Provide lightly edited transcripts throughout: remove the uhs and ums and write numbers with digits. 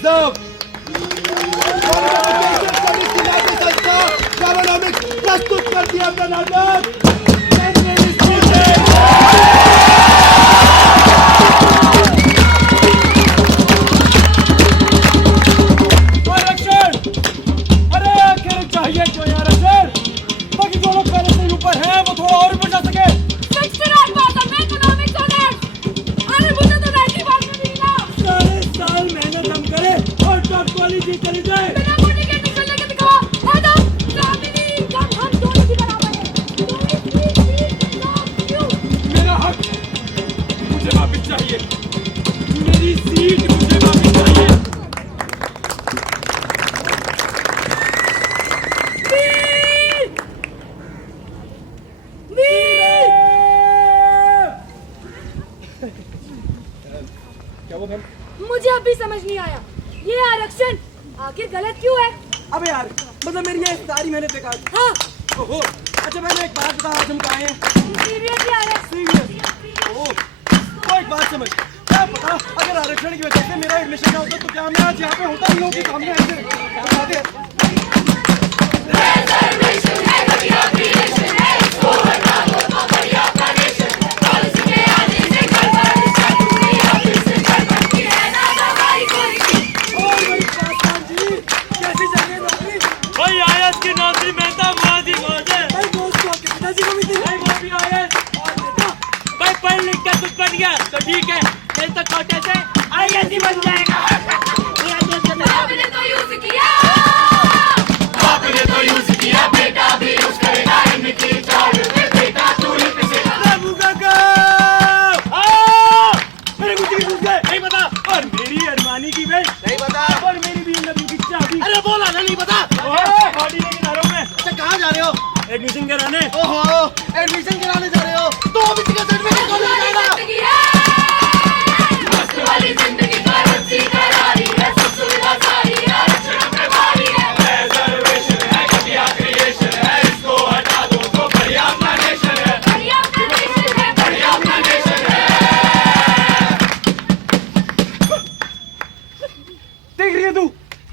Reserve प्रस्तुत कर दिया अपना नाटक। अरे आखिर चाहिए क्यों यार अक्षर? बाकी जो लोग पहले से ऊपर हैं वो थोड़ा और ऊपर जा सके। सारे साल मेहनत हम करें और टॉप क्वालिटी चली जाए। मेरा हक मुझे वापस चाहिए, मेरी सीट मुझे वापस चाहिए। क्या वो बहन? मुझे अभी समझ नहीं आया ये आरक्षण आखिर गलत क्यों है? अबे यार मतलब मेरी ये सारी मेहनत बेकार। हाँ ओहो अच्छा मैंने एक बात बता, आज हम कहाँ हैं? सीरियसली आया सीरियस? ओह तो एक बात समझ, क्या पता अगर आरक्षण की वजह से मेरा एडमिशन ना होता तो क्या मैं आज यहाँ पे होता? हम लोगों के सामने ऐसे बताते हैं। तो ठीक है, कल तक छोटे से आईएएस बन जाएगा। आपने तो यूज किया, आपने तो यूज किया, बेटा भी यूज करेगा। इनकी चाल बेटा तू लिप से बाबू काका मेरे कुछ नहीं पूछ गए नहीं पता। और मेरी अरमानी की बेल नहीं पता। और मेरी BMW की चाबी अरे बोला ना नहीं पता। गाड़ी लेके जा रहा हूँ मैं। अच्छा कहाँ जा रहे हो? एडमिशन कराने। ओहो एडमिशन कराने जा रहे हो तो अभी तक एडमिशन कौन कराएगा? देख रही है तू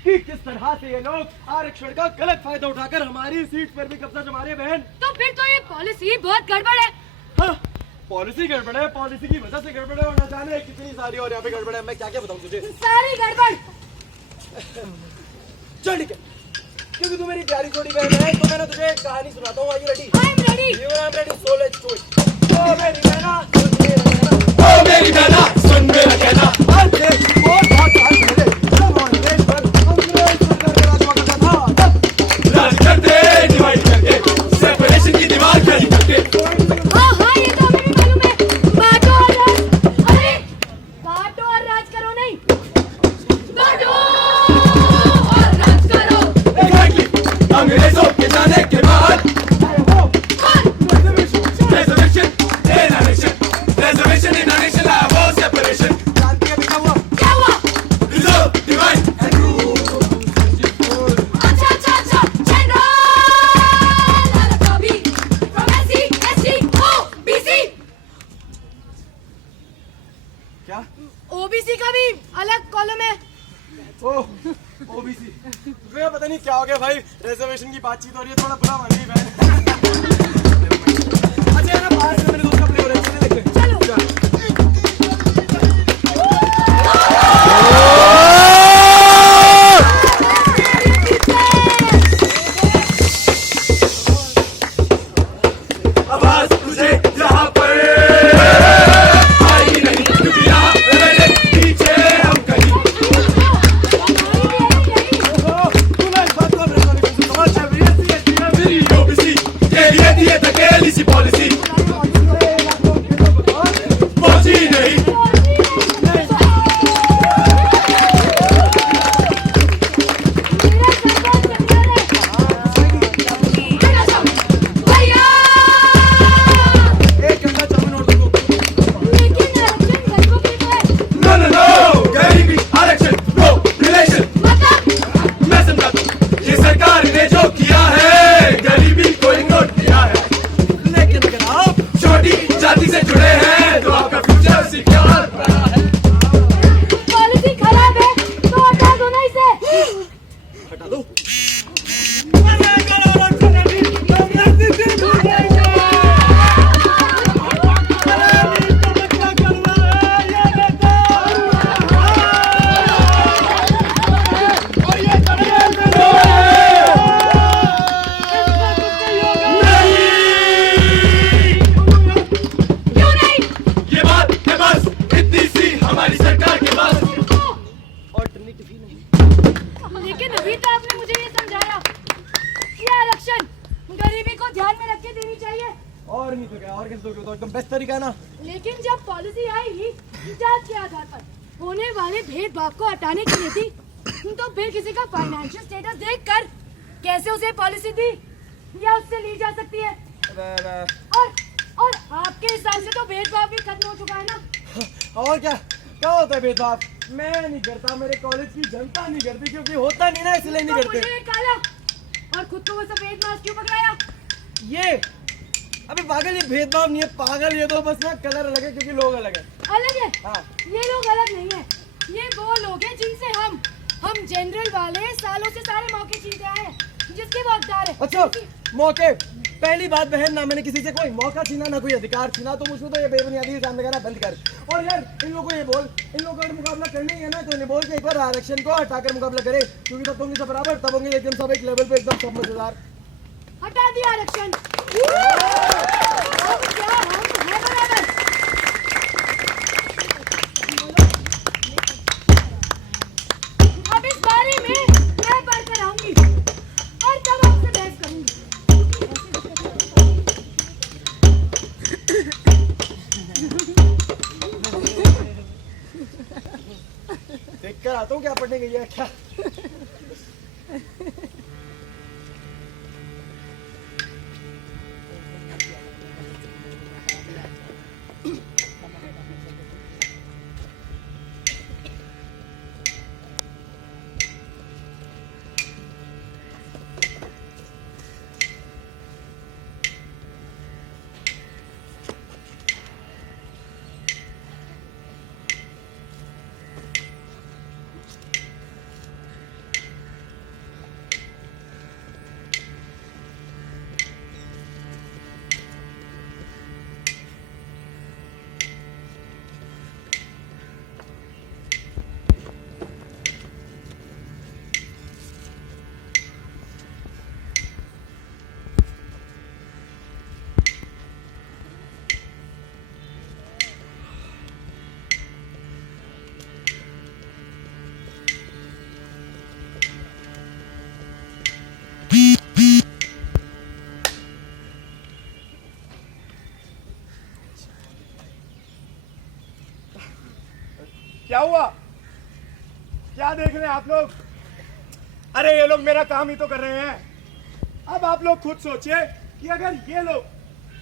कि किस तरह से ये लोग आरक्षण का गलत फायदा उठाकर हमारी सीट पर भी कब्जा जमा रहे हैं बहन। तो फिर तो ये पॉलिसी बहुत गड़बड़ है। हाँ, पॉलिसी गड़बड़ है, पॉलिसी की वजह से गड़बड़ है और न जाने कितनी सारी और यहाँ पे गड़बड़ है। मैं क्या क्या बताऊँ तुझे? सारी गड़बड़। चल ठीक है, क्योंकि तू मेरी प्यारी छोटी बहन है तो मैं ना तुझे एक कहानी सुनाता हूँ। I you ready? I am ready. You are ready, so let's do it. ओ मेरी बहना सुन मेरा कहना, ओ मेरी बहना सुन मेरा कहना। आज से बहुत साल पहले जब अंग्रेज पर अंग्रेज सरकार का राज हुआ करता था तब राज करते डिवाइड करके सेपरेशन की दीवार खड़ी करके। हाँ हाँ ये तो हमें भी मालूम है। बांटो और राज, अरे बांटो और राज करो नहीं, बांटो और राज करो। एग्जैक्टली, अंग्रेजों के जाने के बाद reservation in a nation, reservation in a nation लाया वो सेपरेशन। जानती है बेटा हुआ क्या हुआ? Reserve divide and rule. अच्छा अच्छा अच्छा जनरल कभी फ्रॉम SC ST OBC। क्या? OBC का भी अलग कॉलम है। ओह ओबीसी तुम्हें पता नहीं क्या हो गया भाई, रिजर्वेशन की बातचीत हो रही है, थोड़ा बुरा मान गई बहन। अच्छा यार बाहर से मेरे दोस्त का प्ले हो रहा है, चलिए देखते हैं। चलो आवाज तुझे यहाँ पर आई नहीं क्योंकि यहाँ पे मेरे पीछे हम कहीं। तू ना इस बात को अब रिजर्वेशन से समझ, मेरी मेरी ओबीसी ये दिए तकेली सी पॉलिसी। लेकिन अभी तो आपने मुझे ये समझाया कि आरक्षण गरीबी को ध्यान में रख के देनी चाहिए। और नहीं तो क्या, और कैसे दोगे? तो एकदम बेस्ट तरीका है ना। लेकिन जब पॉलिसी आई ही जात के आधार पर होने वाले भेदभाव को हटाने की नीति, तो फिर किसी का फाइनेंशियल स्टेटस देखकर कैसे उसे पॉलिसी दी या उससे ली जा सकती है? और आपके हिसाब से तो भेदभाव भी खत्म हो चुका है ना। और क्या होता है भेदभाव? मैं नहीं करता, मेरे कॉलेज की जनता नहीं करती, क्योंकि होता नहीं ना, इसलिए नहीं तो करते। मुझे काला और खुद को वो सफेद मास्क क्यों पकड़ाया? ये अबे पागल, ये भेदभाव नहीं है पागल, ये तो बस ना कलर अलग है क्योंकि लोग अलग है। अलग है? हाँ। ये लोग अलग नहीं है, ये वो लोग हैं जिनसे हम जनरल वाले सालों से सारे मौके छीनते आए हैं, जिसके वो हकदार है। अच्छा मौके, पहली बात बहन, ना मैंने किसी से कोई मौका छीना ना कोई अधिकार छीना, तो मुझको तो ये बेबुनियादी सामने कहना बंद कर। और यार इन लोगों को ये बोल, इन लोगों का मुकाबला करने ही है ना, तो इन्हें बोल के एक बार आरक्षण को हटाकर मुकाबला करे, क्योंकि तब होंगे सब बराबर, तब होंगे एकदम सब एक लेवल पे, एकदम सब मजेदार। हटा दिया आरक्षण। अब क्या हम हैं बराबर? अब इस बारे में मैं पढ़कर आऊंगी और तब आपसे बहस करूंगी। देख कर आता हूँ क्या पढ़ने गई है क्या। क्या हुआ? क्या देख रहे हैं आप लोग? अरे ये लोग मेरा काम ही तो कर रहे हैं। अब आप लोग खुद सोचिए कि अगर ये लोग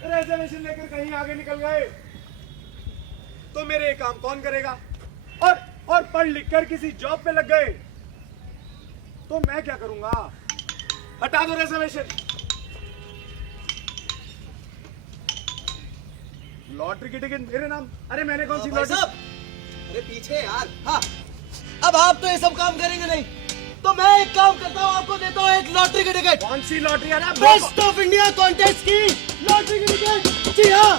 रिजर्वेशन लेकर कहीं आगे निकल गए तो मेरे ये काम कौन करेगा? और पढ़ लिख कर किसी जॉब पे लग गए तो मैं क्या करूंगा? हटा दो रिजर्वेशन। लॉटरी की टिकट मेरे नाम। अरे मैंने कौन सी लॉटरी? अरे पीछे यार। हाँ, अब आप तो ये सब काम करेंगे नहीं, तो मैं एक काम करता हूँ, आपको देता हूँ एक लॉटरी की टिकट। कौन सी लॉटरी? अरे बेस्ट ऑफ इंडिया कॉन्टेस्ट की लॉटरी की टिकट। जी हाँ,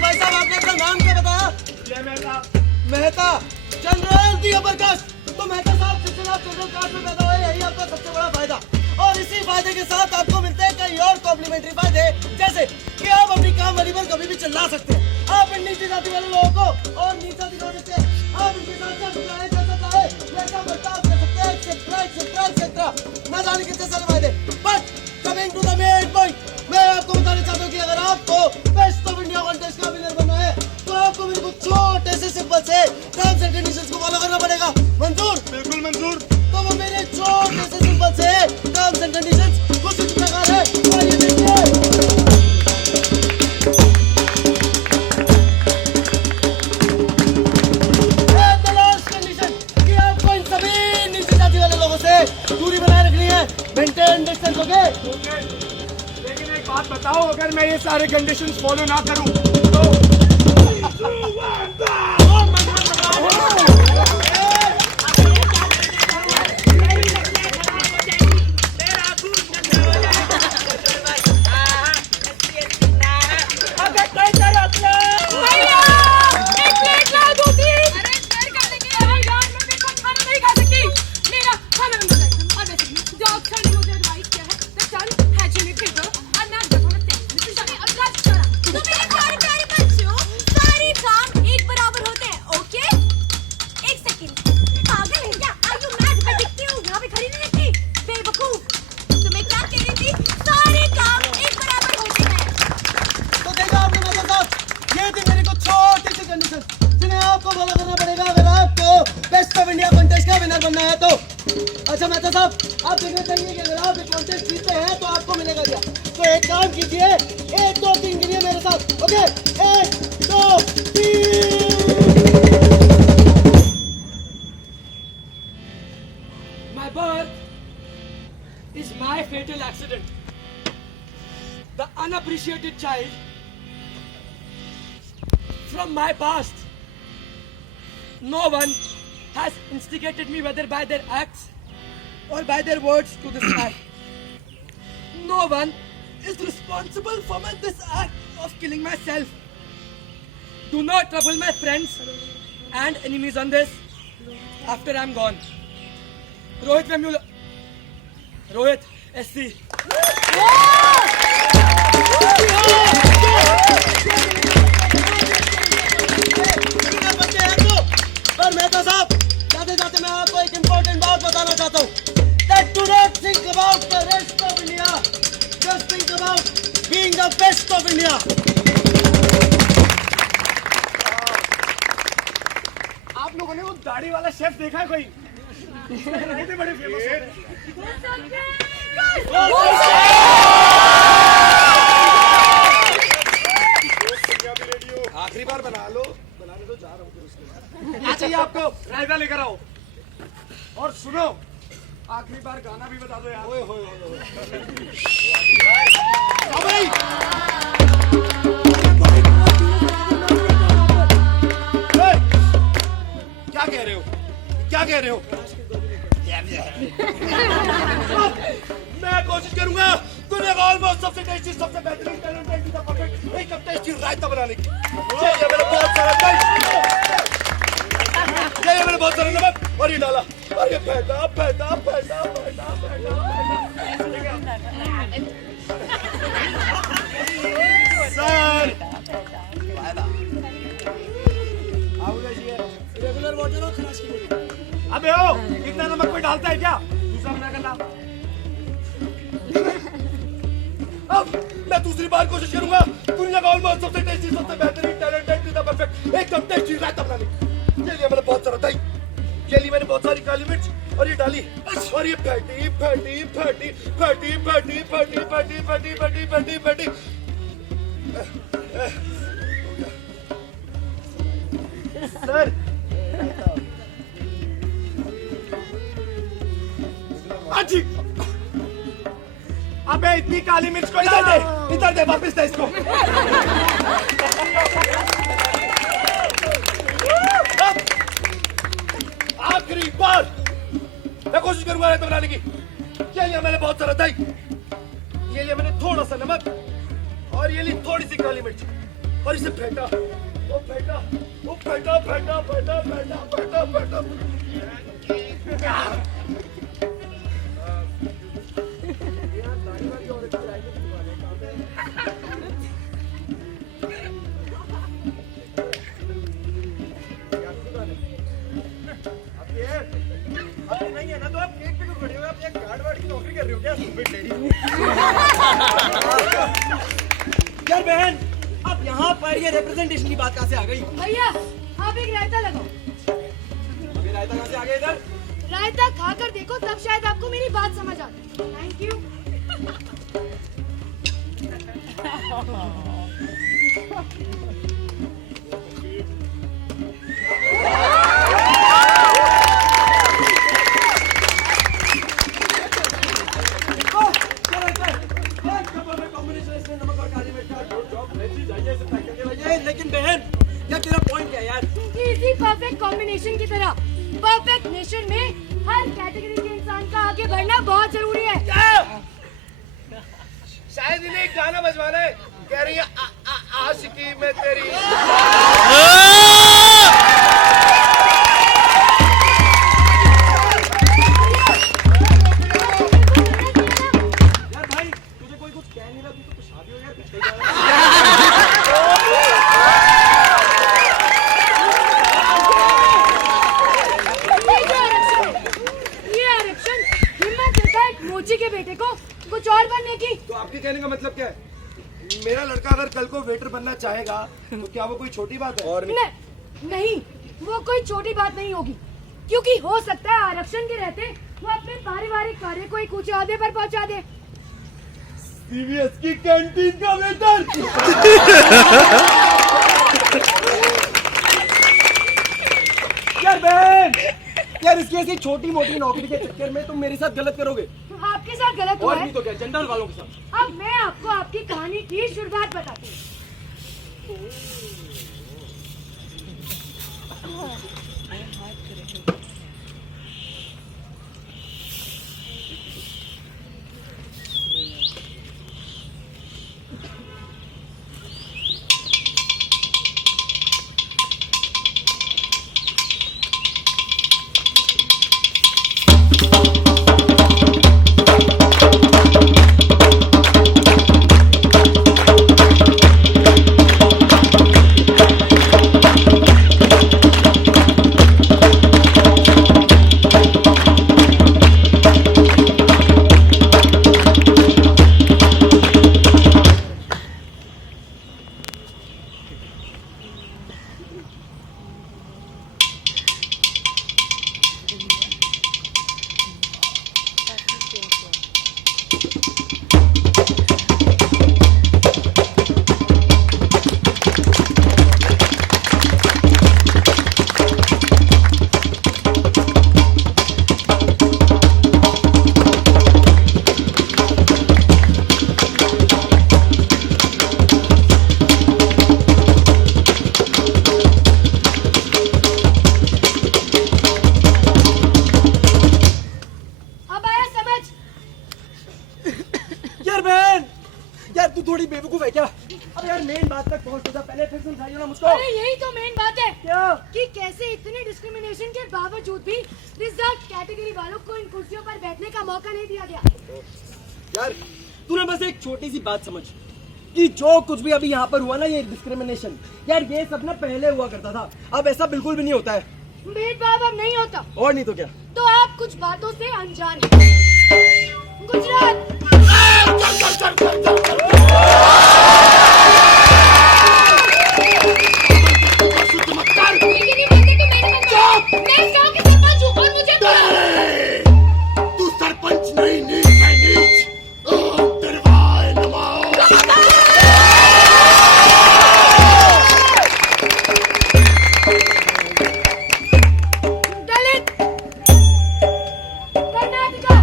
भाई साहब, आपने अपना नाम क्या बताया? मेहता, जनरल दिया प्रकाश। तो मेहता साहब सिलसिला जनरल कास्ट में पैदा हुए, यही आपका सबसे बड़ा फायदा। और इसी फायदे के साथ आपको मिलते हैं कई और कॉम्प्लीमेंट्री फायदे, जैसे कि आप अपनी काम वाली पर कभी भी चिल्ला सकते हैं, आप इन नीची जाति वाले लोगों को और नीचा दिखा सकते हैं, आप इनके साथ वैसा बर्ताव कर सकते हैं, एक्सेट्रा। न जाने कितने सारे फायदे। But coming to the main point, मैं आपको बताना चाहता हूँ कि अगर आपको बेस्ट ऑफ इंडिया कॉन्टेस्ट का विनर बनना है तो आपको मेरे को छोटे से सिंपल से टर्म्स एंड कंडीशंस को फॉलो करना पड़ेगा। मंजूर? बिल्कुल मंजूर। तो वो मेरे छोटे से सिंपल से टर्म्स एंड कंडीशंस कुछ इस प्रकार है, और ये देखिए। द लास्ट कंडीशन कि आपको इन सभी नीची जाति वाले लोगों से दूरी बनाए रखनी है, मेंटेन डिस्टेंस। ओके? लेकिन एक बात बताओ, अगर मैं ये सारे कंडीशंस फॉलो ना करूं तो आपको फॉलो करना पड़ेगा अगर आपको बेस्ट ऑफ इंडिया कॉन्टेस्ट का विनर बनना है तो। अच्छा मेहता साहब, आप देखना चाहिए कि अगर आप ये कॉन्टेस्ट जीतते हैं तो आपको मिलेगा क्या। तो एक काम कीजिए, 1 2 3 गिनिए मेरे साथ। Okay, 1 2 3। My birth is my fatal accident. The unappreciated child from my past. No one has instigated me, whether by their acts or by their words, to this act. No one is responsible for this act of killing myself. Do not trouble my friends and enemies on this after I'm gone. Rohit Vemula. Rohit SC. पर मेहता साहब, जाते जाते मैं आपको एक important बात बताना चाहता हूँ। That do not think about the rest of India. Just think about being the best of India. आप लोगों ने वो दाढ़ी वाला शेफ देखा है कोई? उसके बड़े फेमस होते हैं। आखिरी बार बना लो, बनाने तो जा रहा हूँ फिर उसके बाद। क्या चाहिए आपको? रायता लेकर आओ। और सुनो, आखिरी बार गाना भी बता दो यार। ओए होए होए। भाई क्या कह रहे हो? क्या कह रहे हो? मैं कोशिश करूंगा दुनिया का ऑलमोस्ट सबसे टेस्टी, सबसे बेहतरीन टैलेंटेड परफेक्ट एक कप टेस्टी रायता बनाने की। ये मैंने बहुत सारा ये मैंने बहुत सारा नमक और ये डाला और ये फेंटा फेंटा फेंटा फेंटा फेंटा। सर रेगुलर वाटर और खलास की। अबे ओ, इतना नमक कोई डालता है क्या? दूसरा बना कर ला। अब मैं दूसरी बार कोशिश करूंगा दुनिया का ऑलमोस्ट सबसे टेस्टी, सबसे बेहतरीन टैलेंटेड परफेक्ट एक कप टेस्टी रायता बनाने की। ये लिया मैंने बहुत सारा दही, ये ली मैंने बहुत सारी काली मिर्च और ये डाली और ये fatty fatty fatty fatty fatty fatty fatty fatty fatty fatty fatty. Sir अच्छी, अबे इतनी काली मिर्च को इधर दे वापस दे इसको। आखिरी बार मैं कोशिश करूंगा रायता बनाने की। ये लिया मैंने बहुत सारा दही, ये लिया मैंने थोड़ा सा नमक और ये ली थोड़ी सी काली मिर्च और इसे फेंटा, वो फेंटा, वो फेंटा फेंटा फेंटा फेंटा फेंटा फेंटा। नहीं है ना तो आप केक पे क्यों खड़े हो? आप एक गार्ड वार्ड की नौकरी कर रहे हो क्या? यार बहन, अब यहाँ पर ये रिप्रेजेंटेशन की बात कहाँ से आ गई? भैया आप एक रायता लगाओ। अभी रायता कहाँ से आ गया इधर? रायता खाकर देखो, तब शायद आपको मेरी बात समझ आए। Thank you. लेकिन बहन, यार तेरा पॉइंट क्या है यार? इसी परफेक्ट कॉम्बिनेशन की तरह परफेक्ट नेशन में हर कैटेगरी के इंसान का आगे बढ़ना बहुत जरूरी है। शायद इन्हें एक गाना बजवाना है। कह रही है आशिकी में तेरी। यार भाई, तुझे कोई कुछ कह नहीं रहा, तू तो शादी हो यार। ये आरक्षण हिम्मत देता है मोची के बेटे को कुछ और बनने की। तो आपके कहने का मतलब क्या है? मेरा लड़का अगर कल को वेटर बनना चाहेगा तो क्या वो कोई छोटी बात है? और नहीं, वो कोई छोटी बात नहीं होगी, क्योंकि हो सकता है आरक्षण के रहते वो अपने पारिवारिक कार्य को एक ऊंचे ओहदे पर पहुंचा दे। सीवीएस की कैंटीन का वेटर। यार बहन, यार इसकी ऐसी छोटी मोटी नौकरी के चक्कर में तुम मेरे साथ गलत करोगे। आपके साथ गलत हुआ और है। नहीं तो क्या, जनरल वालों के साथ। अब मैं आपको आपकी कहानी की शुरुआत बताती हूँ। यार तू थोड़ी बेवकूफ है क्या? अब यार मेन बात तक पहुंच तो जा, पहले फिर समझाइए ना मुझको। अरे यही तो मेन बात है क्या? कि कैसे इतनी डिस्क्रिमिनेशन के बावजूद भी रिजर्व कैटेगरी वालों को इन कुर्सियों पर बैठने का मौका नहीं दिया गया। यार तूने बस एक छोटी सी बात समझ कि जो कुछ भी अभी यहाँ पर हुआ ना, ये डिस्क्रिमिनेशन, यार ये सब ना पहले हुआ करता था, अब ऐसा बिल्कुल भी नहीं होता है। भेदभाव अब नहीं होता, और नहीं तो क्या। तो आप कुछ बातों से अनजान हैं। गुजरात तू सरपंच नहीं, नीच है नीच। दरबार नमाओ। दलित कर्नाटका,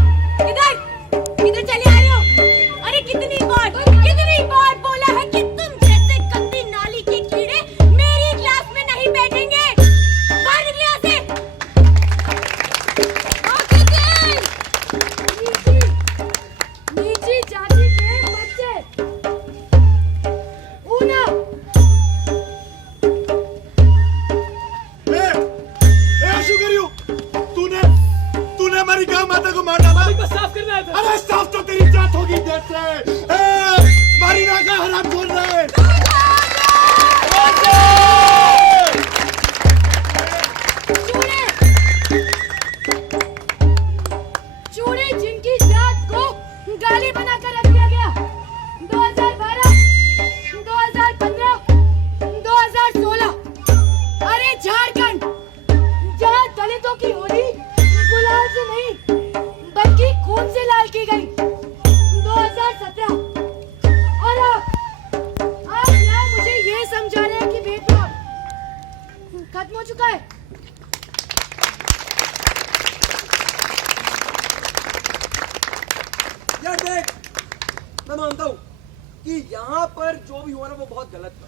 इधर चले आ रहे हो? अरे कितनी बार बोला है कि तुम जैसे गंदी नाली के कीड़े मेरी क्लास में नहीं बैठेंगे। बाहर निकले यहाँ से। नीची जाति के बच्चे। ऊना तूने हमारी गांव माता को मार डाला। बस साफ करना है। अरे साफ तो तेरी जात होगी देर से। मारी ना का हराम खोल रहे। चूड़े जिनकी जात को गाली बनाकर रख दिया गया। 2012, 2015, 2016। अरे झारखंड, जहाँ दलितों की होली गुलाल से नहीं बल्कि खून से लाल की गई। 2017। और आप यहाँ मुझे ये समझा रहे हैं कि भेदभाव खत्म हो चुका है। यार देख, मैं मानता हूँ कि यहाँ पर जो भी हुआ ना वो बहुत गलत था,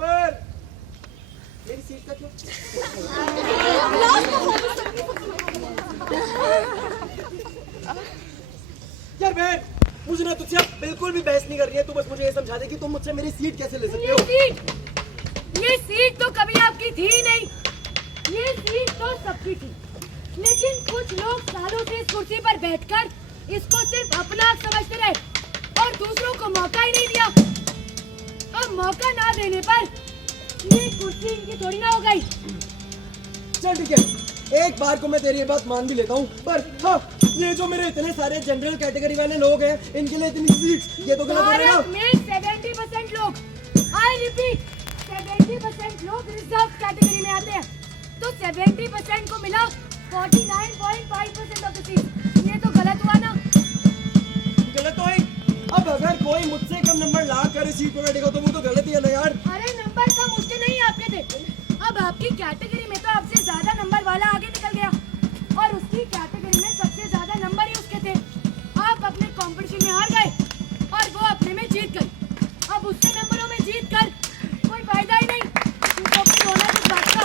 पर मेरी सीट का क्या? यार बहन, मुझे ना तुझसे अब बिल्कुल भी बहस नहीं कर रही है। तू बस मुझे ये समझा दे कि तुम मुझसे मेरी सीट कैसे ले सकते हो। ये सीट तो कभी आपकी थी ही नहीं। ये सीट तो सबकी थी, लेकिन कुछ लोग सालों से इस कुर्सी पर बैठकर इसको सिर्फ अपना समझते रहे और दूसरों को मौका ही नहीं दिया। अब मौका ना देने पर ये कुर्सी इनकी थोड़ी ना हो गई। चल ठीक है, एक बार को मैं तेरी ये बात मान भी लेता हूँ, पर हाँ, ये जो मेरे इतने सारे जनरल कैटेगरी वाले लोग हैं, इनके लिए इतनी सीट्स, ये तो गलत है ना। भारत में 70% लोग, आई रिपीट 70% लोग रिजर्व कैटेगरी में आते हैं, तो 70% को मिला 49.5% ऑफ द सीट। ये तो गलत हुआ ना। गलत तो है। अब अगर कोई मुझसे कम नंबर ला कर इस सीट पे बैठेगा तो वो तो गलत ही है ना यार। अरे नंबर कम उसके नहीं आपके थे। अब आपकी कैटेगरी में तो आपसे ज्यादा नंबर वाला आगे निकल गया और उसकी कैटेगरी में सबसे ज्यादा नंबर ही उसके थे। आप अपने कंपटीशन में हार गए और वो अपने में जीत गई। अब उससे नंबरों में जीत कर कोई फायदा ही नहीं। तो अपनी रोना कुछ बात का।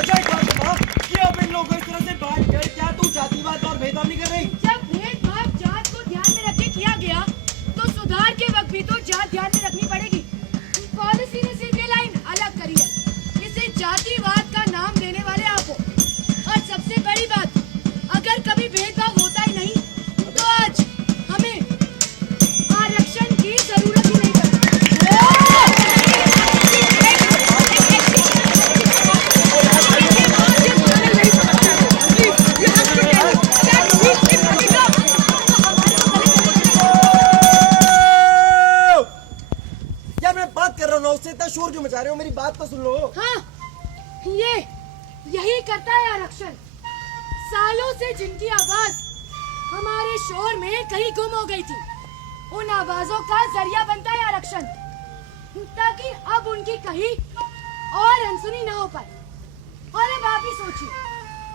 अच्छा एक बात बता कि अब इन लोगों को इस तरह से बांट कर क्या तू जातिवाद और भेदभाव नहीं कर रही? जब भेदभाव जात को ध्यान में रख के किया गया तो सुधार के वक्त भी तो जात ध्यान में रखनी पड़ेगी। पॉलिसी ने सिर्फ ये लाइन अलग करी है। इसे जातिवाद का नाम देने वाले आप हो। और सबसे बड़ी बात, अगर कभी भेदभाव होता ही नहीं तो आज हमें आरक्षण की जरूरत ही नहीं यार मैं बात कर रहा हूँ ना, उससे इतना शोर क्यों मचा रहे हो? मेरी बात तो सुन लो। हाँ, यही करता है आरक्षण। सालों से जिनकी आवाज हमारे शोर में कहीं गुम हो गई थी, उन आवाजों का जरिया बनता है आरक्षण, ताकि अब उनकी कहीं और अनसुनी ना हो पाए।